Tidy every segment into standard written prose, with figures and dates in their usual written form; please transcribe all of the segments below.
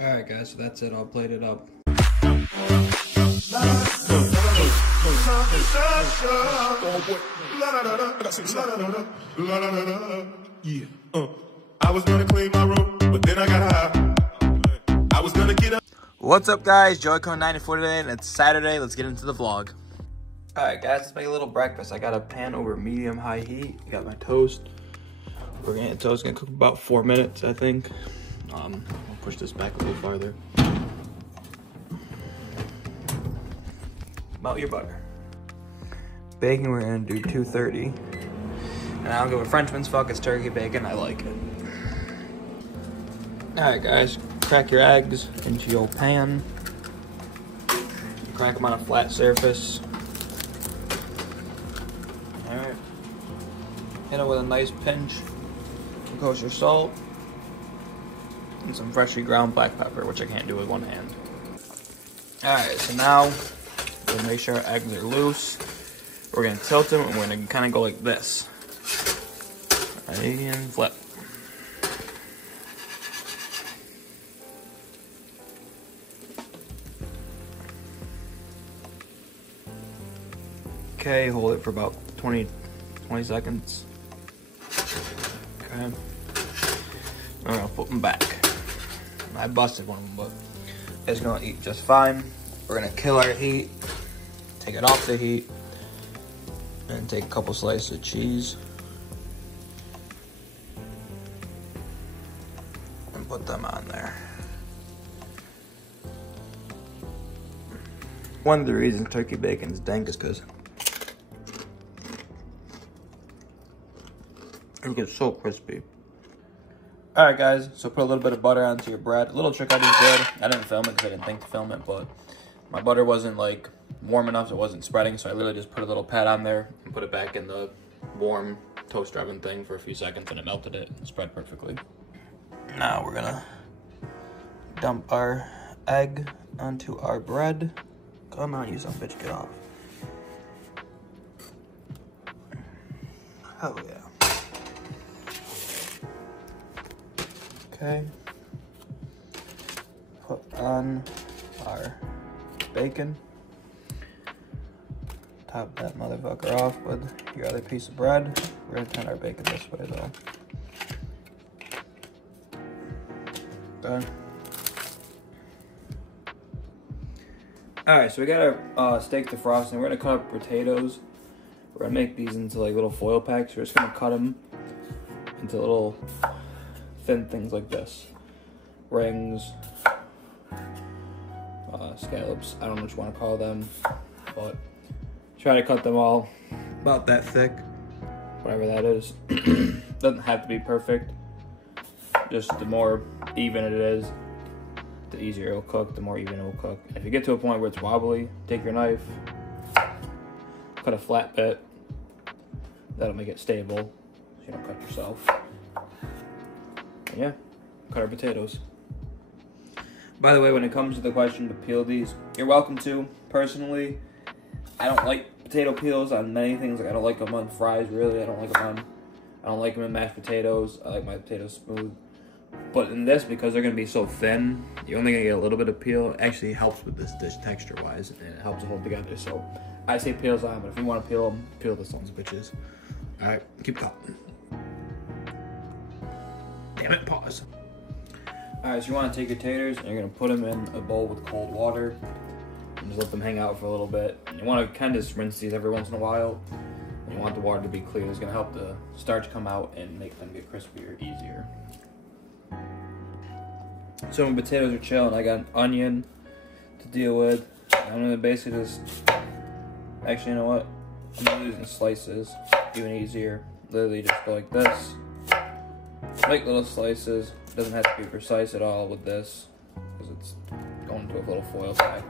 Alright guys, so that's it, I'll plate it up. I was gonna clean my room, but then I got high. I was gonna get up. What's up guys, Joycon94 today, and it's Saturday. Let's get into the vlog. Alright guys, let's make a little breakfast. I got a pan over medium-high heat. I got my toast. We're gonna get toast. It's gonna cook about 4 minutes, I think. I'll push this back a little farther. Melt your butter. Bacon, we're gonna do 230. And I'll go with Frenchman's Fuck. It's turkey bacon. I like it. Alright guys, crack your eggs into your pan. Crack them on a flat surface. Alright. Hit it with a nice pinch of kosher salt. And some freshly ground black pepper, which I can't do with one hand. Alright, so now we're gonna make sure our eggs are loose. We're gonna tilt them and we're gonna kind of go like this. Ready, and flip. Okay, hold it for about 20 seconds. Okay. I'm gonna flip them back. I busted one of them, but it's gonna eat just fine. We're gonna kill our heat, take it off the heat, and take a couple slices of cheese. And put them on there. One of the reasons turkey bacon is dank is because it gets so crispy. Alright guys, so put a little bit of butter onto your bread. A little trick I just did. I didn't film it because I didn't think to film it, but my butter wasn't like warm enough, so it wasn't spreading, so I literally just put a little pat on there and put it back in the warm toaster oven thing for a few seconds, and it melted it and spread perfectly. Now we're gonna dump our egg onto our bread. Come on, you son of a bitch, get off. Hell yeah. Okay, put on our bacon. Top that motherfucker off with your other piece of bread. We're gonna turn our bacon this way though. Okay. Alright, so we got our steak defrosting. We're gonna cut up potatoes. We're gonna make these into like little foil packs. We're just gonna cut them into little thin things like this. Rings, scallops, I don't know what you want to call them, but try to cut them all about that thick, whatever that is. Doesn't have to be perfect, just the more even it is, the easier it'll cook, the more even it will cook. If you get to a point where it's wobbly, take your knife, cut a flat bit, that'll make it stable, so you don't cut yourself. Yeah, cut our potatoes. By the way, when it comes to the question to peel these, you're welcome to. Personally, I don't like potato peels on many things. Like I don't like them on fries, really. I don't like them in mashed potatoes. I like my potatoes smooth. But in this, because they're gonna be so thin, you're only gonna get a little bit of peel. It actually helps with this dish texture-wise, and it helps it hold together. So I say peels on, but if you want to peel them, peel the sons of bitches. All right, keep cutting. Damn it, pause. Alright, so you want to take your taters and you're going to put them in a bowl with cold water and just let them hang out for a little bit. And you want to kind of just rinse these every once in a while. And you want the water to be clear. It's going to help the starch come out and make them get crispier easier. So when potatoes are chilling, I got an onion to deal with. I'm going to basically just, actually, you know what? I'm going to use it in slices, even easier. Literally just go like this. Make little slices. Doesn't have to be precise at all with this because it's going into a little foil pack.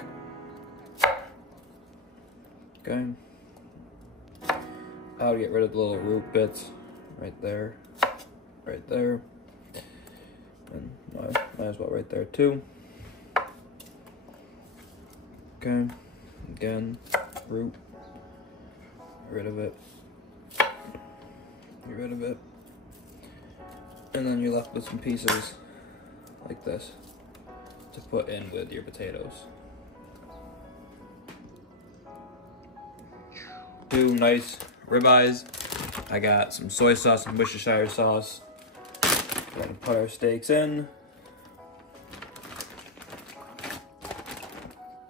Okay. I would get rid of the little root bits right there, and might as well right there too. Okay. Again, root. Get rid of it. Get rid of it. And then you're left with some pieces like this. to put in with your potatoes. 2 nice ribeyes. I got some soy sauce and Worcestershire sauce. We're gonna put our steaks in.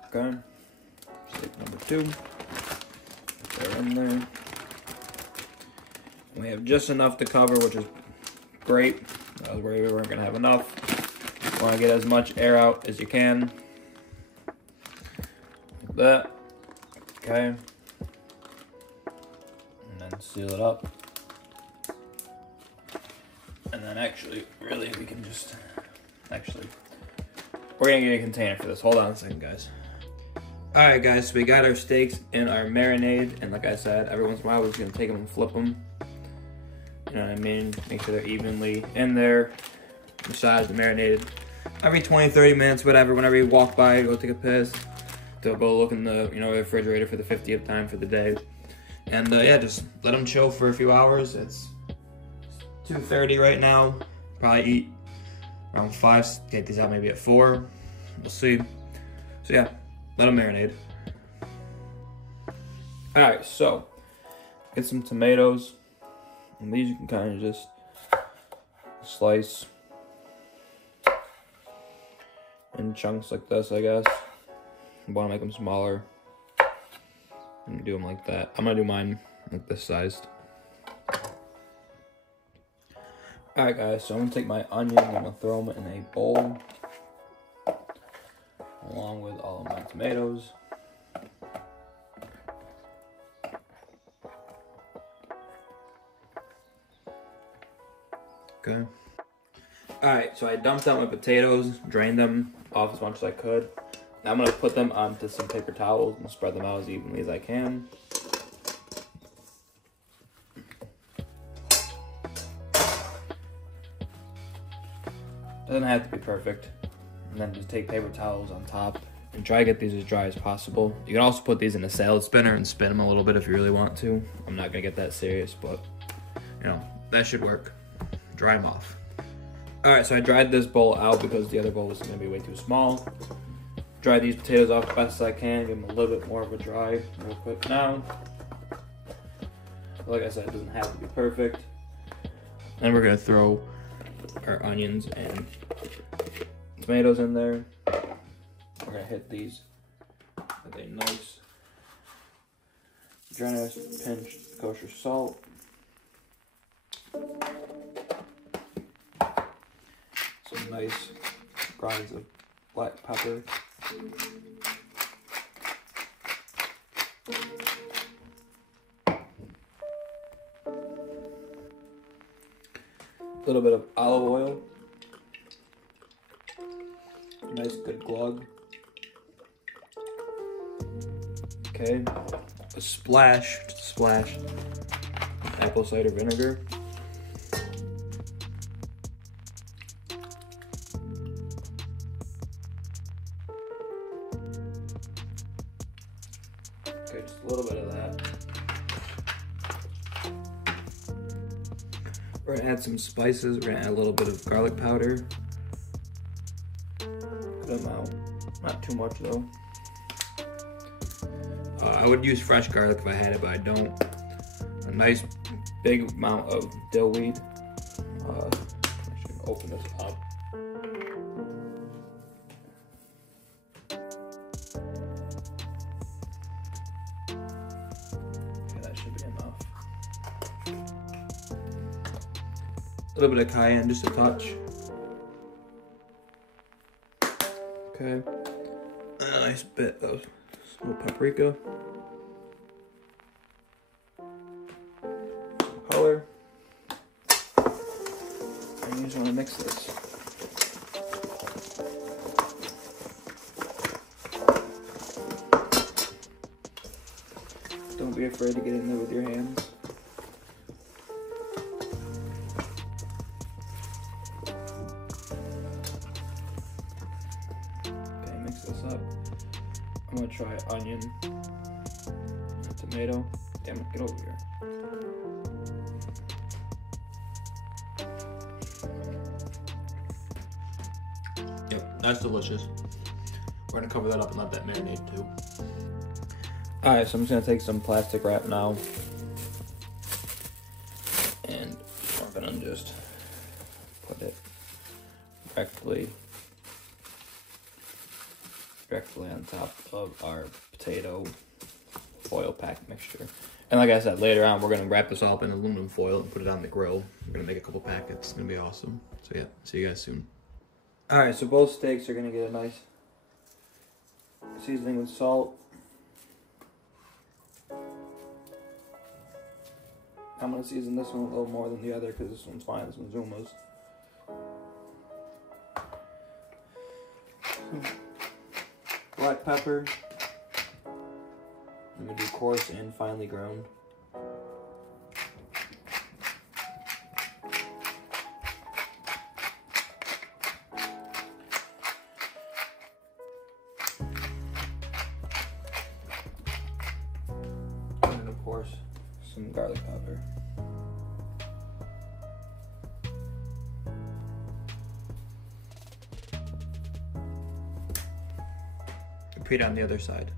Okay. Steak number 2. They're in there. We have just enough to cover, which is great. I was worried we weren't gonna have enough. You wanna get as much air out as you can. Like that. Okay. And then seal it up. And then actually, really, we can just, we're gonna get a container for this. Hold on a second, guys. All right, guys, so we got our steaks in our marinade. And like I said, every once in a while, we're just gonna take them and flip them. You know what I mean? Make sure they're evenly in there, massaged and marinated. Every 20, 30 minutes, whatever, whenever you walk by, go take a piss, to go look in the, refrigerator for the 50th time for the day. And yeah, just let them chill for a few hours. It's 2:30 right now. Probably eat around 5, get these out maybe at 4. We'll see. So yeah, let them marinate. All right, so get some tomatoes. And these you can kind of just slice in chunks like this, I guess. I want to make them smaller and do them like that. I'm going to do mine like this sized. Alright guys, so I'm going to take my onions and I'm going to throw them in a bowl along with all of my tomatoes. Okay. Alright, so I dumped out my potatoes, drained them off as much as I could. Now I'm going to put them onto some paper towels and spread them out as evenly as I can. Doesn't have to be perfect. And then just take paper towels on top and try to get these as dry as possible. You can also put these in a salad spinner and spin them a little bit if you really want to. I'm not going to get that serious, but that should work. Dry them off. Alright, so I dried this bowl out because the other bowl was going to be way too small. Dry these potatoes off as best as I can, give them a little bit more of a dry real quick now. Like I said, it doesn't have to be perfect. Then we're going to throw our onions and tomatoes in there. We're going to hit these with a nice, generous pinch of kosher salt. Some nice grinds of black pepper. A little bit of olive oil. Nice good glug. Okay. A splash, just a splash, apple cider vinegar. Okay, just a little bit of that. We're gonna add some spices. We're gonna add a little bit of garlic powder. Good amount. Not too much though. I would use fresh garlic if I had it, but I don't. A nice big amount of dill weed. I should open this up. Okay, that should be enough. A little bit of cayenne, just a touch. Okay. A nice bit of little paprika. Some color. And you just want to mix this. Don't be afraid to get in there with your hands. Okay, mix this up. I'm gonna try onion, tomato. Damn it, get over here. Yep, That's delicious. We're gonna cover that up and let that marinate too. Alright, so I'm just gonna take some plastic wrap now. And we're gonna just put it directly on top of our potato foil pack mixture. And like I said, later on we're gonna wrap this all up in aluminum foil and put it on the grill. We're gonna make a couple packets. It's gonna be awesome. So yeah, see you guys soon. Alright, so both steaks are gonna get a nice seasoning with salt. I'm gonna season this one a little more than the other because this one's fine. This one's Zuma's. Black pepper. I'm gonna do coarse and finely ground. And of course, some garlic powder. Repeat on the other side.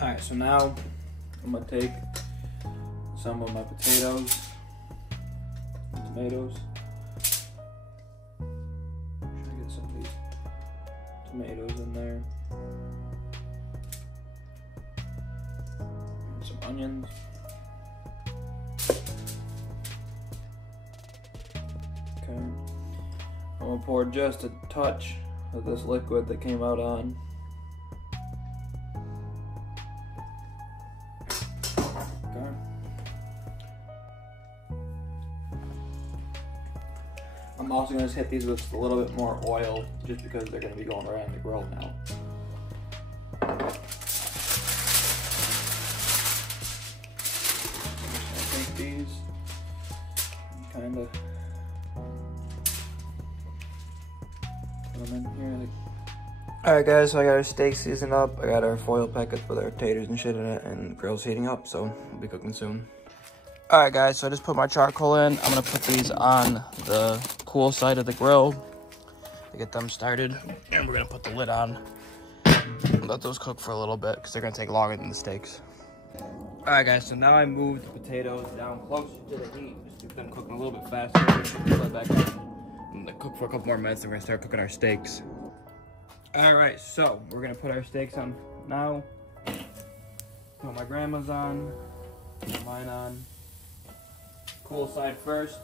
Alright, so now I'm gonna take some of my potatoes and tomatoes. Try to get some of these tomatoes in there. And some onions. Okay. I'm gonna pour just a touch of this liquid that came out on. I'm also going to hit these with a little bit more oil just because they're going to be going right on the grill now. I'm just going to take these and kind of put them in here. Alright guys, so I got our steak seasoned up. I got our foil packets with our taters and shit in it, and the grill's heating up, so we'll be cooking soon. Alright guys, so I just put my charcoal in. I'm going to put these on the cool side of the grill to get them started. And we're going to put the lid on and let those cook for a little bit because they're going to take longer than the steaks. Alright guys, so now I moved the potatoes down closer to the heat just to get them cooking a little bit faster. Put the lid back on and they cook for a couple more minutes, and we're going to start cooking our steaks. Alright, so we're going to put our steaks on now. Put my grandma's on, put mine on. Cool side first,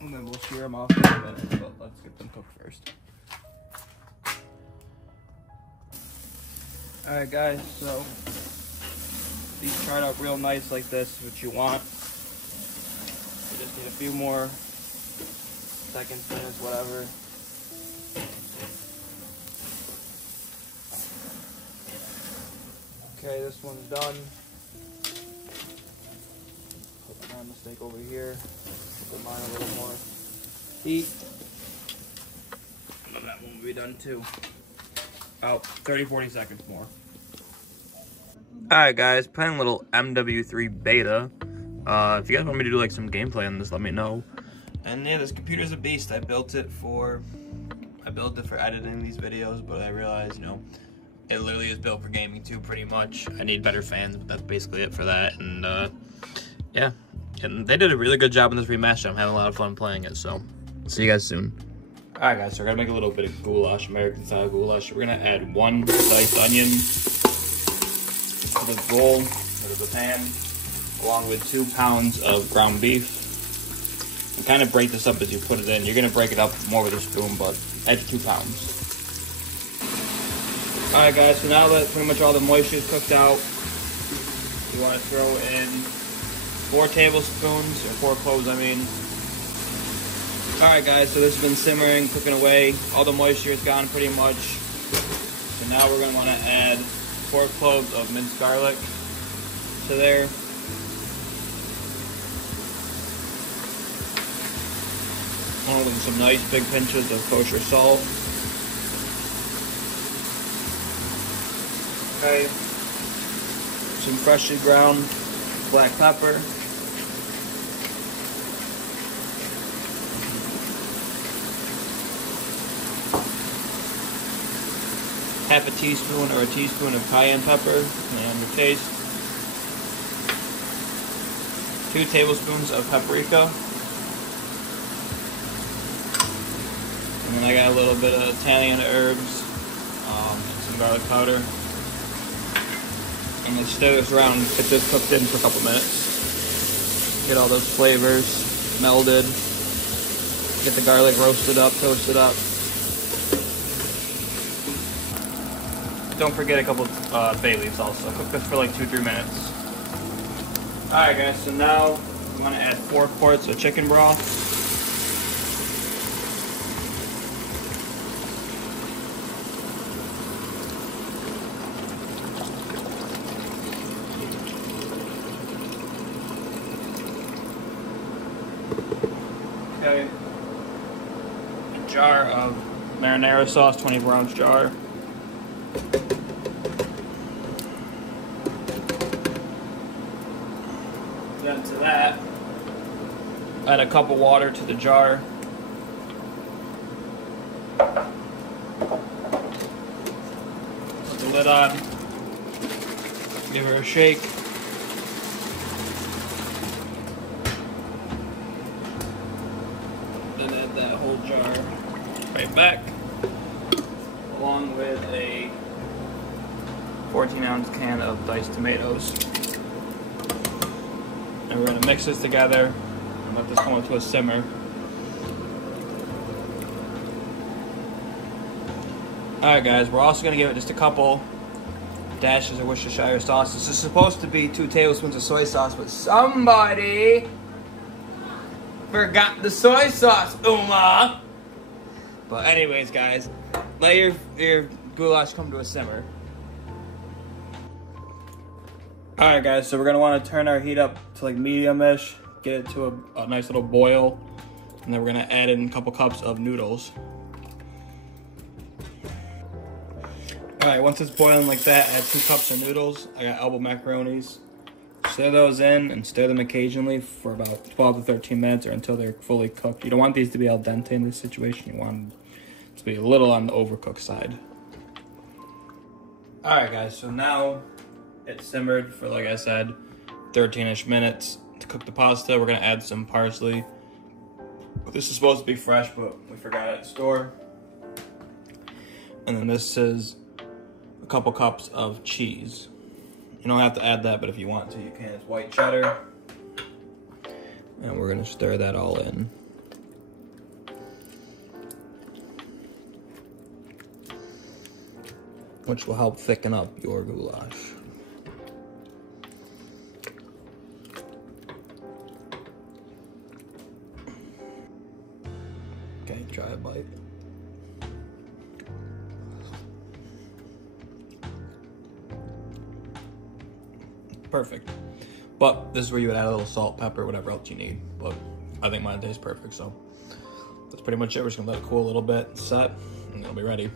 and then we'll shear them off in a minute, but let's get them cooked first. Alright guys, so these tried out real nice like this, what you want. You just need a few more seconds, minutes, whatever. Okay, this one's done. My mistake over here. Put mine a little more heat. And then that one will be done too. About 30-40 seconds more. Alright guys, playing a little MW3 beta. If you guys want me to do like some gameplay on this, let me know. And yeah, this computer's a beast. I built it for editing these videos, but I realized, you know, it literally is built for gaming too, pretty much. I need better fans, but that's basically it for that. And yeah. And they did a really good job in this remaster. I'm having a lot of fun playing it, so see you guys soon. Alright guys, so we're gonna make a little bit of goulash, American style goulash. We're gonna add 1 diced onion to the bowl, or the pan, along with 2 pounds of ground beef. And kind of break this up as you put it in. You're gonna break it up more with a spoon, but add 2 pounds. Alright guys, so now that pretty much all the moisture is cooked out, you wanna throw in 4 tablespoons, or 4 cloves, I mean. Alright guys, so this has been simmering, cooking away. All the moisture is gone pretty much. So now we're going to want to add 4 cloves of minced garlic to there. Along with some nice big pinches of kosher salt. Okay. Some freshly ground black pepper. half a teaspoon or a teaspoon of cayenne pepper, and your taste. 2 tablespoons of paprika. And then I got a little bit of Italian herbs, and some garlic powder. I'm gonna stir this around, get this cooked in for a couple minutes. Get all those flavors melded. Get the garlic roasted up, toasted up. Don't forget a couple bay leaves also. Cook this for like 2-3 minutes. Alright guys, so now I'm gonna add 4 quarts of chicken broth. Okay. A jar of marinara sauce, 24-ounce jar. Then to that, add a cup of water to the jar. Put the lid on. Give her a shake. Then add that whole jar right back, along with a 14-ounce can of diced tomatoes. And we're going to mix this together and let this come to a simmer. Alright guys, we're also going to give it just a couple dashes of Worcestershire sauce. This is supposed to be 2 tablespoons of soy sauce, but somebody forgot the soy sauce, Uma! But anyways guys, let your goulash come to a simmer. Alright guys, so we're going to want to turn our heat up to like medium-ish, get it to a nice little boil, and then we're going to add in a couple cups of noodles. Alright, once it's boiling like that, add 2 cups of noodles. I got elbow macaronis. Stir those in and stir them occasionally for about 12 to 13 minutes or until they're fully cooked. You don't want these to be al dente in this situation. You want them to be a little on the overcooked side. Alright guys, so now it's simmered for, like I said, 13-ish minutes. To cook the pasta, we're going to add some parsley. This is supposed to be fresh, but we forgot it at the store. And then this is a couple cups of cheese. You don't have to add that, but if you want to, you can. It's white cheddar. And we're going to stir that all in. Which will help thicken up your goulash. Okay, try a bite. Perfect. But this is where you would add a little salt, pepper, whatever else you need. But I think mine tastes perfect, so that's pretty much it. We're just gonna let it cool a little bit, set, and it'll be ready.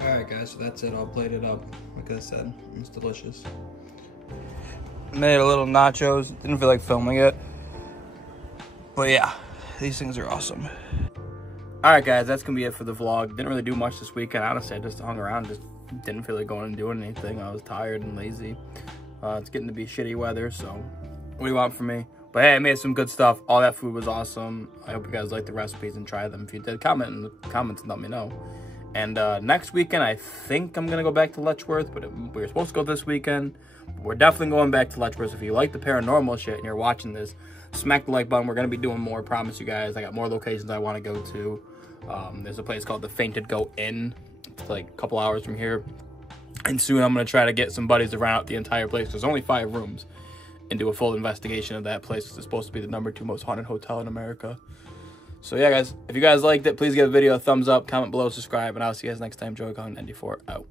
Alright guys, so that's it, all plated up. Like I said, it's delicious. Made a little nachos, didn't feel like filming it. But yeah, these things are awesome. Alright guys, that's gonna be it for the vlog. Didn't really do much this weekend, honestly. I just hung around, just didn't feel like going and doing anything. I was tired and lazy. It's getting to be shitty weather, so what do you want from me? But hey, I made some good stuff. All that food was awesome. I hope you guys liked the recipes and try them. If you did, comment in the comments and let me know. And next weekend, I think I'm going to go back to Letchworth, but we were supposed to go this weekend. We're definitely going back to Letchworth. If you like the paranormal shit and you're watching this, smack the like button. We're going to be doing more, promise you guys. I got more locations I want to go to. There's a place called the Fainted Goat Inn. It's like a couple hours from here. And soon I'm going to try to get some buddies to rent out the entire place. There's only 5 rooms. And do a full investigation of that place. It's supposed to be the #2 most haunted hotel in America. So yeah, guys. If you guys liked it, please give the video a thumbs up, comment below, subscribe. And I'll see you guys next time. Joey Kong 94 out.